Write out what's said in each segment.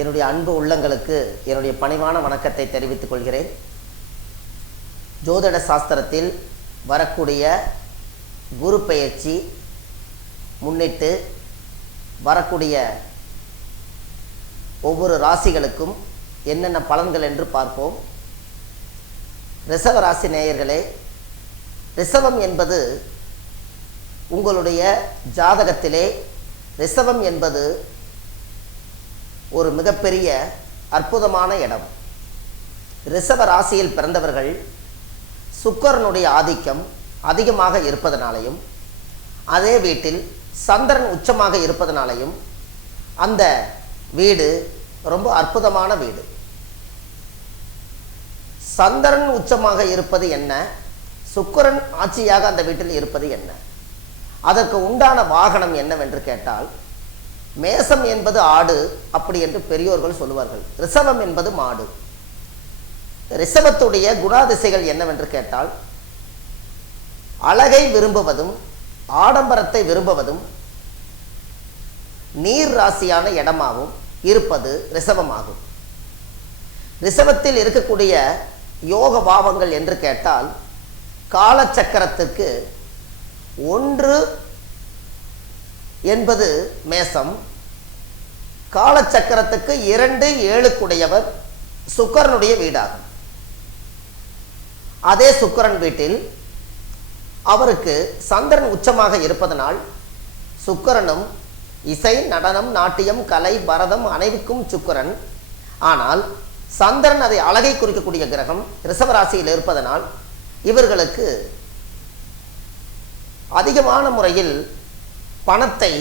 என்னுடைய அன்பு உள்ளங்களுக்கு என்னுடைய பணிவான வணக்கத்தை தெரிவித்துக் கொள்கிறேன். ஜோதிட சாஸ்திரத்தில் வரக்கூடிய குரு பெயர்ச்சி முன்னிட்டு வரக்கூடிய ஒவ்வொரு ராசிகளுக்கும் என்னென்ன பலன்கள் என்று பார்ப்போம். ரிசவ ராசி நேயர்களே ரிசவம் என்பது உங்களுடைய ஜாதகத்திலே ரிசவம் என்பது ஒரு மிகப்பெரிய அற்புதமான இடம். ரிஷப ராசியில் பிறந்தவர்கள் சுக்கரனுடைய ஆதிக்கம் அதிகமாக இருப்பதனாலையும் அதே வீட்டில் சந்திரன் உச்சமாக இருப்பதனாலையும் அந்த வீடு ரொம்ப அற்புதமான வீடு. சந்திரன் உச்சமாக இருப்பது என்ன? சுக்கிரன் ஆட்சியாக அந்த வீட்டில் இருப்பது என்ன? அதற்கு உண்டான வாகனம் என்னவென்று கேட்டால் மேசம் என்பது ஆடு அப்படி என்று பெரியோர்கள் சொல்லுவார்கள். ரிசவம் என்பது மாடு. ரிசவத்துடைய குணாதிசைகள் என்னவென்று கேட்டால் அழகை விரும்புவதும் ஆடம்பரத்தை விரும்புவதும் நீர் ராசியான இடமாகவும் இருப்பது ரிசவமாகும் ரிசவத்தில் இருக்கக்கூடிய யோக பாவங்கள் என்று கேட்டால் காலச்சக்கரத்துக்கு ஒன்று என்பது மேசம். காலச்சக்கரத்துக்கு இரண்டு ஏழுக்குடையவர் சுக்கரனுடைய வீடாகும். அதே சுக்கரன் வீட்டில் அவருக்கு சந்திரன் உச்சமாக இருப்பதனால் சுக்கரனும் இசை நடனம் நாட்டியம் கலை பரதம் அனைவுக்கும் சுக்கரன். ஆனால் சந்திரன் அதை அழகை குறிக்கக்கூடிய கிரகம் ரிஷபராசியில் இருப்பதனால் இவர்களுக்கு அதிகமான முறையில் பணத்தை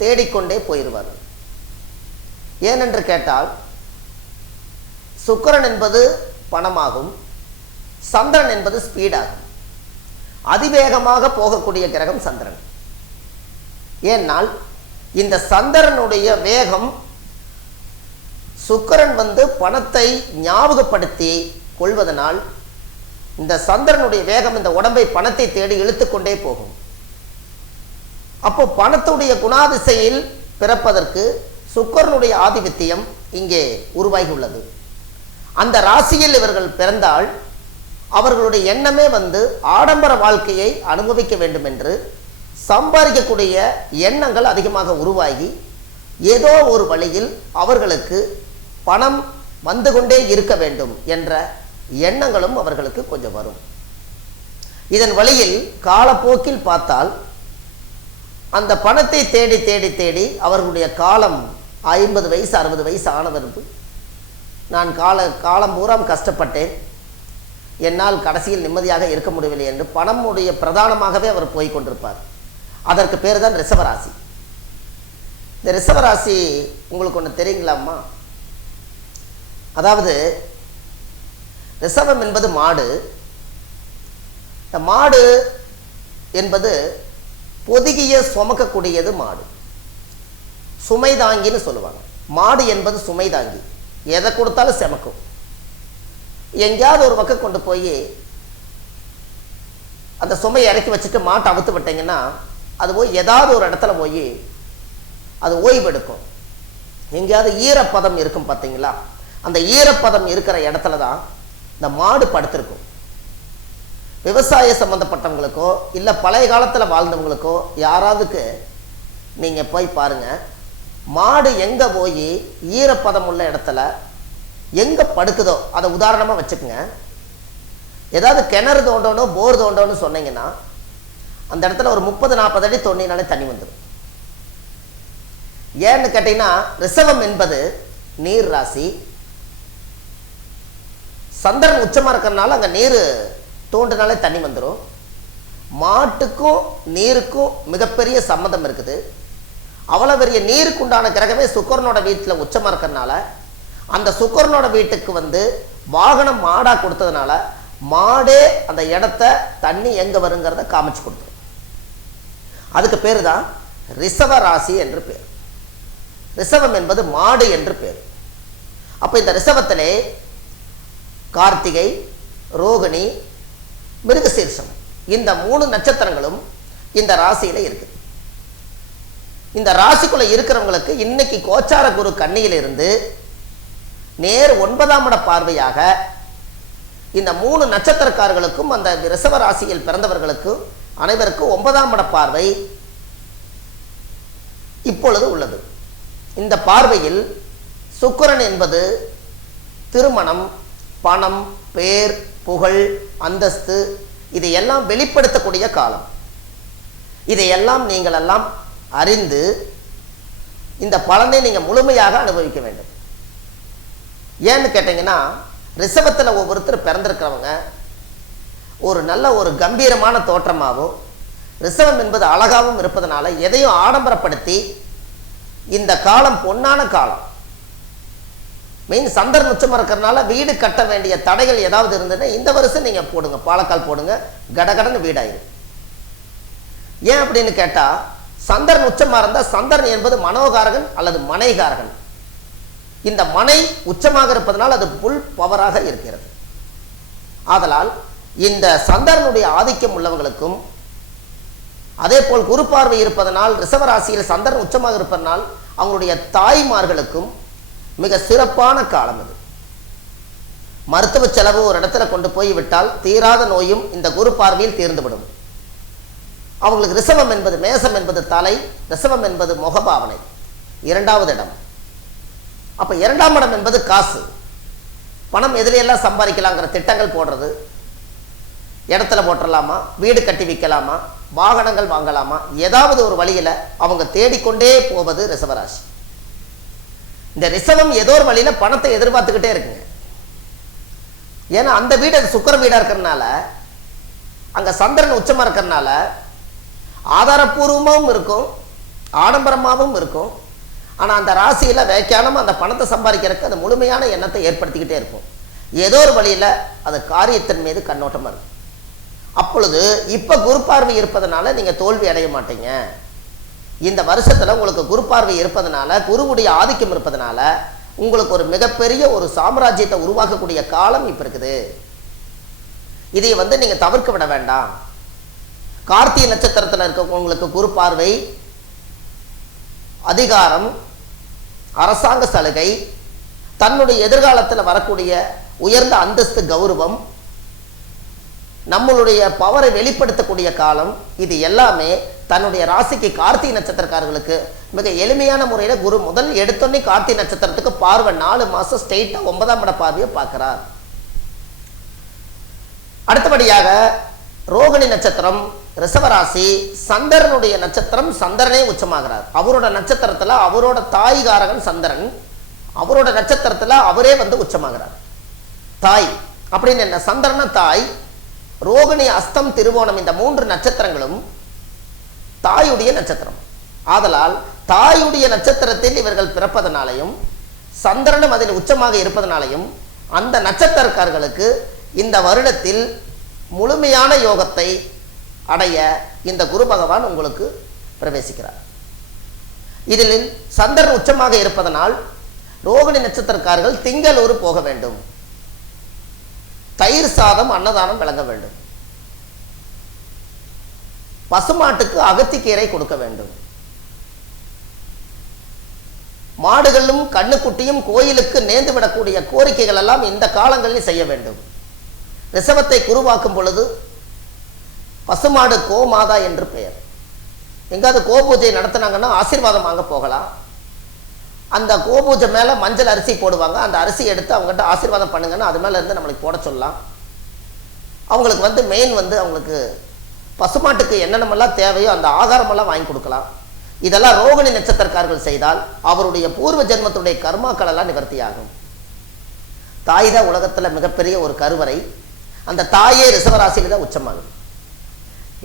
தேடிக்கொண்டே போயிடுவார்கள் ஏனென்று கேட்டால் சுக்கரன் என்பது பணமாகும் சந்திரன் என்பது ஸ்பீடாகும். அதிவேகமாக போகக்கூடிய கிரகம் சந்திரன். ஏனால் இந்த சந்திரனுடைய வேகம் சுக்கரன் வந்து பணத்தை ஞாபகப்படுத்தி கொள்வதனால் இந்த சந்திரனுடைய வேகம் இந்த உடம்பை பணத்தை தேடி இழுத்துக்கொண்டே போகும். அப்போ பணத்துடைய குணாதிசையில் பிறப்பதற்கு சுக்கரனுடைய ஆதிபத்தியம் இங்கே உருவாகி உள்ளது அந்த ராசியில் இவர்கள் பிறந்தால் அவர்களுடைய எண்ணமே வந்து ஆடம்பர வாழ்க்கையை அனுபவிக்க வேண்டும் என்று சம்பாதிக்கக்கூடிய எண்ணங்கள் அதிகமாக உருவாகி ஏதோ ஒரு வழியில் அவர்களுக்கு பணம் வந்து கொண்டே இருக்க வேண்டும் என்ற எண்ணங்களும் அவர்களுக்கு கொஞ்சம் வரும். இதன் வழியில் காலப்போக்கில் பார்த்தால் அந்த பணத்தை தேடி தேடி தேடி அவர்களுடைய காலம் ஐம்பது வயசு அறுபது வயசு ஆனதற்கு நான் கால காலம் பூராம் கஷ்டப்பட்டேன். என்னால் கடைசியில் நிம்மதியாக இருக்க முடியவில்லை என்று பணமுடைய பிரதானமாகவே அவர் போய் கொண்டிருப்பார். அதற்கு பேர் தான் ரிஷபராசி. இந்த ரிஷபராசி உங்களுக்கு ஒன்று தெரியுங்களாம்மா? அதாவது ரிஷபம் என்பது மாடு. இந்த மாடு என்பது பொதுகிய சுமக்கக்கூடியது மாடு. சுமை தாங்கின்னு சொல்லுவாங்க. மாடு என்பது சுமை தாங்கி. எதை கொடுத்தாலும் செமக்கும். எங்கேயாவது ஒரு பக்கம் கொண்டு போய் அந்த சுமையை இறக்கி வச்சுட்டு மாட்டை அவுத்து விட்டீங்கன்னா அது போய் ஏதாவது ஒரு இடத்துல போய் அது ஓய்வு எடுக்கும் எங்கேயாவது ஈரப்பதம் இருக்கும் பார்த்தீங்களா? அந்த ஈரப்பதம் இருக்கிற இடத்துல தான் இந்த மாடு படுத்திருக்கும். விவசாய சம்மந்தப்பட்டவங்களுக்கோ இல்லை பழைய காலத்தில் வாழ்ந்தவங்களுக்கோ யாராவதுக்கு நீங்கள் போய் பாருங்கள் மாடு எங்கே போய் ஈரப்பதம் உள்ள இடத்துல எங்கே படுக்குதோ அதை உதாரணமாக வச்சுக்கோங்க. ஏதாவது கிணறு தோண்டணும் போர் தோண்டணும் சொன்னீங்கன்னா அந்த இடத்துல ஒரு முப்பது நாற்பது அடி தோண்டினாலே தண்ணி வந்துடும் ஏன்னு கேட்டிங்கன்னா ரிசவம் என்பது நீர் ராசி. சந்திரன் உச்சமாக இருக்கிறனால அங்கே நீர் தோண்டினாலே தண்ணி வந்துடும் மாட்டுக்கும் நீருக்கும் மிகப்பெரிய சம்மந்தம் இருக்குது. அவ்வளோ பெரிய நீருக்கு உண்டான கிரகமே சுக்கரனோட வீட்டில் உச்சமாக இருக்கிறதுனால அந்த சுக்கரனோட வீட்டுக்கு வந்து வாகனம் மாடாக கொடுத்ததுனால மாடே அந்த இடத்த தண்ணி எங்கே வருங்கிறத காமிச்சு கொடுத்துரும் அதுக்கு பேர் தான் ரிசவ ராசி என்று பேர். ரிசவம் என்பது மாடு என்று பேர். அப்போ இந்த ரிசவத்திலே கார்த்திகை ரோகிணி மிருகசீர்ஷம் இந்த மூணு நட்சத்திரங்களும் இந்த ராசியில இருக்குது இந்த ராசிக்குள்ள இருக்கிறவங்களுக்கு இன்னைக்கு கோச்சார குரு கண்ணியிலிருந்து நேர் ஒன்பதாம் இட பார்வையாக இந்த மூணு நட்சத்திரக்காரர்களுக்கும் அந்த ரிசவ ராசியில் பிறந்தவர்களுக்கும் அனைவருக்கும் ஒன்பதாம் இட பார்வை இப்பொழுது உள்ளது. இந்த பார்வையில் சுக்கரன் என்பது திருமணம் பணம் பேர் புகழ் அந்தஸ்து இதையெல்லாம் வெளிப்படுத்தக்கூடிய காலம். இதையெல்லாம் நீங்கள் எல்லாம் அறிந்து இந்த பலனை நீங்கள் முழுமையாக அனுபவிக்க வேண்டும். ஏன்னு கேட்டிங்கன்னா ரிஷபத்தில் ஒவ்வொருத்தர் பிறந்திருக்கிறவங்க ஒரு நல்ல ஒரு கம்பீரமான தோற்றமாகவும் ரிஷபம் என்பது அழகாகவும் இருப்பதனால எதையும் ஆடம்பரப்படுத்தி இந்த காலம் பொன்னான காலம். மெயின் சந்தர் உச்சமாக இருக்கிறனால வீடு கட்ட வேண்டிய தடைகள் ஏதாவது இருந்ததுன்னா இந்த வருஷம் நீங்கள் போடுங்க பாலக்கால் போடுங்க கடகடன்னு வீடாயிரும். ஏன் அப்படின்னு கேட்டால் சந்தர்ன் உச்சமாக இருந்தால் சந்தர்ன் என்பது மனோகாரகன் அல்லது மனைகாரகன். இந்த மனை உச்சமாக இருப்பதனால் அது புல் பவராக இருக்கிறது. ஆதலால் இந்த சந்தர்னுடைய ஆதிக்கம் உள்ளவங்களுக்கும் அதே போல் குரு பார்வை இருப்பதனால் ரிசவராசியில் சந்தர்ன் உச்சமாக இருப்பதனால் அவங்களுடைய தாய்மார்களுக்கும் மிக சிறப்பான காலம் அது. மருத்துவ செலவு ஒரு இடத்துல கொண்டு போய் விட்டால் தீராத நோயும் இந்த குரு பார்வையில் தீர்ந்துவிடும். அவங்களுக்கு ரிசவம் என்பது மேசம் என்பது தலை ரிசவம் என்பது முகபாவனை. இரண்டாவது இடம். அப்போ இரண்டாம் இடம் என்பது காசு. பணம் எதிலையெல்லாம் சம்பாதிக்கலாங்கிற திட்டங்கள் போடுறது. இடத்துல போட்டுடலாமா வீடு கட்டி விற்கலாமா வாகனங்கள் வாங்கலாமா? ஏதாவது ஒரு வழியில அவங்க தேடிக்கொண்டே போவது ரிசவராசி. இந்த ரிசவம் ஏதோ ஒரு வழியில் பணத்தை எதிர்பார்த்துக்கிட்டே இருக்குங்க. ஏன்னா அந்த வீடு அது சுக்கர வீடாக இருக்கிறதுனால அங்கே சந்திரன் உச்சமாக இருக்கிறனால ஆதாரபூர்வமாகவும் இருக்கும் ஆடம்பரமாகவும் இருக்கும். ஆனால் அந்த ராசியில் வேக்கானமா அந்த பணத்தை சம்பாதிக்கிறதுக்கு அந்த முழுமையான எண்ணத்தை ஏற்படுத்திக்கிட்டே இருக்கும். ஏதோ ஒரு வழியில் அது காரியத்தின் மீது கண்ணோட்டமாக இருக்கும் அப்பொழுது இப்போ குரு பார்வை இருப்பதனால நீங்கள் தோல்வி அடைய மாட்டீங்க. இந்த வருஷத்தில் உங்களுக்கு குரு பார்வை இருப்பதனால குருவுடைய ஆதிக்கம் இருப்பதனால உங்களுக்கு ஒரு மிகப்பெரிய ஒரு சாம்ராஜ்யத்தை உருவாக்கக்கூடிய காலம் இப்போ இருக்குது. இதை வந்து நீங்க தவிர்க்க விட வேண்டாம். கார்த்திகை நட்சத்திரத்தில் இருக்கவங்களுக்கு குரு பார்வை அதிகாரம் அரசாங்க சலுகை தன்னுடைய எதிர்காலத்தில் வரக்கூடிய உயர்ந்த அந்தஸ்து கௌரவம் நம்மளுடைய பவரை வெளிப்படுத்தக்கூடிய காலம் இது எல்லாமே தன்னுடைய ராசிக்கு கார்த்திகை நட்சத்திரக்காரர்களுக்கு மிக எளிமையான முறையில் குரு முதல் எடுத்தோன்னே கார்த்திகை நட்சத்திரத்துக்கு பார்வை நாலு மாசம் ஸ்ட்ரெயிட்டா ஒன்பதாம் இட பார்வையை பார்க்கிறார். அடுத்தபடியாக ரோகிணி நட்சத்திரம் ரிஷவராசி சந்திரனுடைய நட்சத்திரம் சந்திரனே உச்சமாகிறார். அவரோட நட்சத்திரத்தில் அவரோட தாய்காரகன் சந்திரன் அவரோட நட்சத்திரத்தில் அவரே வந்து உச்சமாகிறார். தாய் அப்படின்னு என்ன? சந்திரன தாய் ரோகிணி அஸ்தம் திருவோணம் இந்த மூன்று நட்சத்திரங்களும் தாயுடைய நட்சத்திரம். ஆதலால் தாயுடைய நட்சத்திரத்தில் இவர்கள் பிறப்பதனாலையும் சந்திரனும் அதில் உச்சமாக இருப்பதனாலையும் அந்த நட்சத்திரக்காரர்களுக்கு இந்த வருடத்தில் முழுமையான யோகத்தை அடைய இந்த குரு பகவான் உங்களுக்கு பிரவேசிக்கிறார். இதில் சந்திரன் உச்சமாக இருப்பதனால் ரோகிணி நட்சத்திரக்காரர்கள் திங்களூர் போக வேண்டும். தயிர் சாதம் அன்னதானம் வழங்க வேண்டும். பசுமாட்டுக்கு அகத்திக்கீரை கொடுக்க வேண்டும். மாடுகளும் கண்ணுக்குட்டியும் கோயிலுக்கு நேர்ந்து விடக்கூடிய கோரிக்கைகள் எல்லாம் இந்த காலங்களில் செய்ய வேண்டும். ரிசவத்தை குருவாக்கும் பொழுது பசுமாடு கோமாதா என்று பெயர். எங்காவது கோபூஜை நடத்தினாங்கன்னா ஆசீர்வாதம் வாங்க போகலாம். அந்த கோபூஜை மேலே மஞ்சள் அரிசி போடுவாங்க. அந்த அரிசி எடுத்து அவங்ககிட்ட ஆசீர்வாதம் பண்ணுங்கன்னா அது மேலே இருந்து நம்மளுக்கு போட சொல்லலாம். அவங்களுக்கு வந்து மெயின் வந்து அவங்களுக்கு பசுமாட்டுக்கு என்னென்னமெல்லாம் தேவையோ அந்த ஆகாரமெல்லாம் வாங்கி கொடுக்கலாம். இதெல்லாம் ரோகிணி நட்சத்திரக்காரர்கள் செய்தால் அவருடைய பூர்வ ஜென்மத்துடைய கர்மாக்கள் எல்லாம் நிவர்த்தியாகும். தாய் தான் உலகத்தில் மிகப்பெரிய ஒரு கருவறை. அந்த தாயே ரிசவராசியில் தான் உச்சமாகும்.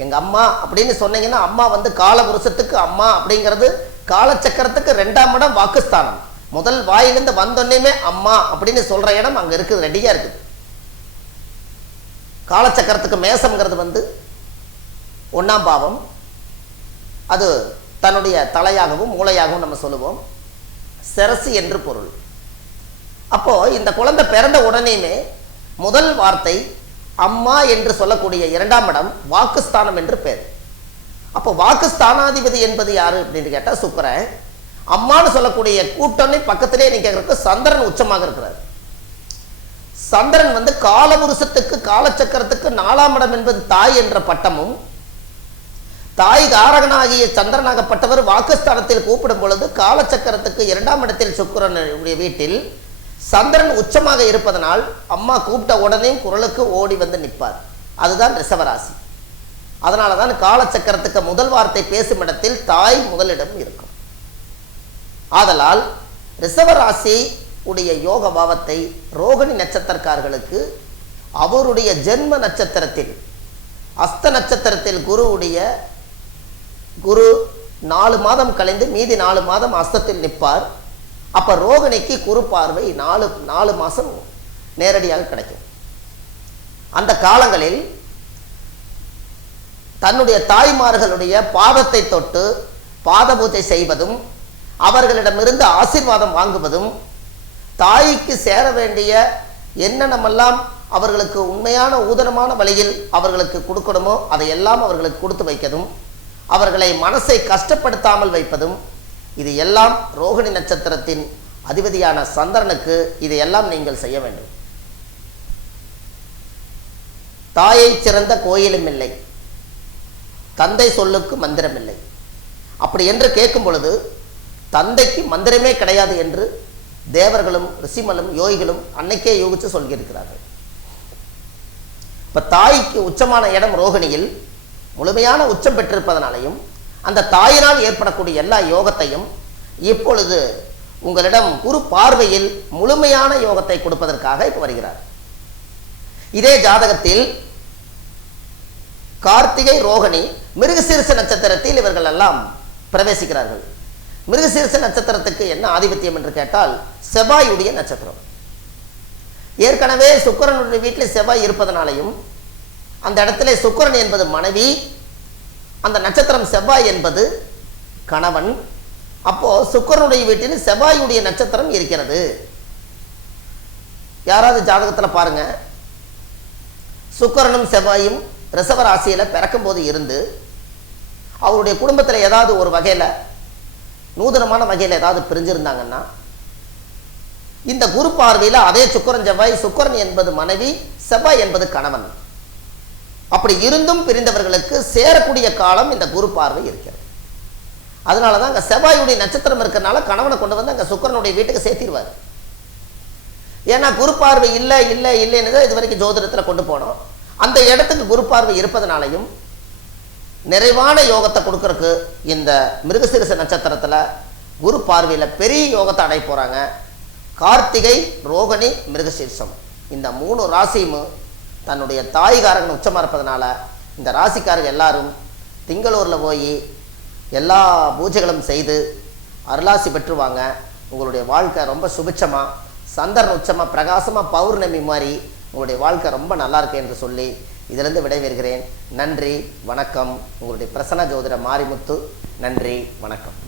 எங்கள் அம்மா அப்படின்னு சொன்னீங்கன்னா அம்மா வந்து காலபுருஷத்துக்கு அம்மா அப்படிங்கிறது காலச்சக்கரத்துக்கு ரெண்டாம் இடம் வாக்குஸ்தானம். முதல் வாயிலிருந்து வந்தோன்னே அம்மா அப்படின்னு சொல்ற இடம் அங்க இருக்குது ரெடியா இருக்குது. காலச்சக்கரத்துக்கு மேசம்ங்கிறது வந்து ஒன்றாம் பாவம். அது தன்னுடைய தலையாகவும் மூளையாகவும் நம்ம சொல்லுவோம். சிரசு என்று பொருள். அப்போ இந்த குழந்தை பிறந்த உடனேயுமே முதல் வார்த்தை அம்மா என்று சொல்லக்கூடிய இரண்டாம் இடம் வாக்குஸ்தானம் என்று பேர். அப்போ வாக்கு ஸ்தானாதிபதி என்பது யாரு அப்படின்னு கேட்டால் சுக்கரன். அம்மான்னு சொல்லக்கூடிய கூட்டணி பக்கத்திலே கேட்கறதுக்கு சந்திரன் உச்சமாக இருக்கிறார். சந்திரன் வந்து காலபுருஷத்துக்கு காலச்சக்கரத்துக்கு நாலாம் இடம் என்பது தாய் என்ற பட்டமும் தாய் காரகனாகிய சந்திரனாகப்பட்டவர் வாக்குஸ்தானத்தில் கூப்பிடும் பொழுது காலச்சக்கரத்துக்கு இரண்டாம் இடத்தில் சுக்கிரனுடைய வீட்டில் சந்திரன் உச்சமாக இருப்பதனால் அம்மா கூப்பிட்ட உடனே குரலுக்கு ஓடி வந்து நிற்பார். அதுதான் ரிஷவராசி அதனால தான் காலச்சக்கரத்துக்கு முதல் வார்த்தை பேசும் இடத்தில் தாய் முதலிடம் இருக்கும். ஆதலால் ரிஷவராசி உடைய யோக பாவத்தை ரோகிணி நட்சத்திரக்காரர்களுக்கு அவருடைய ஜென்ம நட்சத்திரத்தில் அஸ்த நட்சத்திரத்தில் குருவுடைய குரு நாலு மாதம் கழிந்து மீதி நாலு மாதம் அஸ்தத்தில் நிற்பார். அப்போ ரோகிணிக்கு குரு பார்வை நாலு நாலு மாதம் நேரடியாக கிடைக்கும். அந்த காலங்களில் தன்னுடைய தாய்மார்களுடைய பாதத்தை தொட்டு பாத பூஜை செய்வதும் அவர்களிடமிருந்து ஆசீர்வாதம் வாங்குவதும் தாய்க்கு சேர வேண்டிய என்னென்னமெல்லாம் அவர்களுக்கு உண்மையான ஊதனமான வழியில் அவர்களுக்கு கொடுக்கணுமோ அதையெல்லாம் அவர்களுக்கு கொடுத்து வைக்கதும் அவர்களை மனசை கஷ்டப்படுத்தாமல் வைப்பதும் இது எல்லாம் ரோகிணி நட்சத்திரத்தின் அதிபதியான சந்திரனுக்கு இதையெல்லாம் நீங்கள் செய்ய வேண்டும். தாயை சிறந்த கோயிலும் இல்லை. தந்தை சொல்லுக்கு மந்திரம் இல்லை அப்படி என்று கேட்கும் பொழுது தந்தைக்கு மந்திரமே கிடையாது என்று தேவர்களும் ரிஷிமலும் யோகிகளும் அன்னைக்கே யோகித்து சொல்லியிருக்கிறார்கள். இப்ப தாய்க்கு உச்சமான இடம் ரோகிணியில் முழுமையான உச்சம் பெற்றிருப்பதனாலையும் அந்த தாயினால் ஏற்படக்கூடிய எல்லா யோகத்தையும் இப்பொழுது உங்களிடம் குரு பார்வையில் முழுமையான யோகத்தை கொடுப்பதற்காக இப்போ வருகிறார். இதே ஜாதகத்தில் கார்த்திகை ரோகிணி மிருகசீரிச நட்சத்திரத்தில் இவர்கள் எல்லாம் பிரவேசிக்கிறார்கள். மிருகசீரிச நட்சத்திரத்துக்கு என்ன ஆதிபத்தியம் என்று கேட்டால் செவ்வாயுடைய நட்சத்திரம். ஏற்கனவே சுக்கிரனுடைய வீட்டில் செவ்வாய் இருப்பதனாலையும் அந்த இடத்துல சுக்கரன் என்பது மனைவி அந்த நட்சத்திரம் செவ்வாய் என்பது கணவன் அப்போ சுக்கிரனுடைய வீட்டில் செவ்வாயுடைய நட்சத்திரம் இருக்கிறது. யாராவது ஜாதகத்தில் பாருங்க. சுக்கரனும் செவ்வாயும் ரிசவராசியில் பிறக்கும்போது இருந்து அவருடைய குடும்பத்தில் ஏதாவது ஒரு வகையில் நூதனமான வகையில் ஏதாவது பிரிஞ்சிருந்தாங்கன்னா இந்த குரு பார்வையில் அதே சுக்கரன் செவ்வாய் சுக்கரன் என்பது மனைவி செவ்வாய் என்பது கணவன். அப்படி இருந்தும் பிரிந்தவர்களுக்கு சேரக்கூடிய காலம் இந்த குரு பார்வை இருக்கிறது. அதனால தான் அங்கே செவ்வாயுடைய நட்சத்திரம் இருக்கிறனால கணவனை கொண்டு வந்து அங்கே சுக்கரனுடைய வீட்டுக்கு சேர்த்திடுவார் ஏன்னா குரு பார்வை இல்லை இல்லை இல்லைன்னு தான் இது வரைக்கும் ஜோதிடத்தில் கொண்டு போனோம். அந்த இடத்துக்கு குரு பார்வை இருப்பதனாலையும் நிறைவான யோகத்தை கொடுக்கறக்கு இந்த மிருகசீரிச நட்சத்திரத்தில் குரு பார்வையில் பெரிய யோகத்தை அடைய போகிறாங்க கார்த்திகை ரோகிணி மிருகசீர்ஷம் இந்த மூணு ராசியும் தன்னுடைய தாய்காரன் உச்சமாக இருப்பதனால இந்த ராசிக்காரங்க எல்லாரும் திங்களூரில் போய் எல்லா பூஜைகளும் செய்து அருளாசி பெற்றுவாங்க. உங்களுடைய வாழ்க்கை ரொம்ப சுபிட்சமாக சந்திரன் உச்சமாக பிரகாசமாக பௌர்ணமி மாதிரி உங்களுடைய வாழ்க்கை ரொம்ப நல்லா இருக்கு என்று சொல்லி இதிலிருந்து விடைபெறுகிறேன். நன்றி வணக்கம். உங்களுடைய பிரசன்ன ஜோதிட மாரிமுத்து நன்றி வணக்கம்.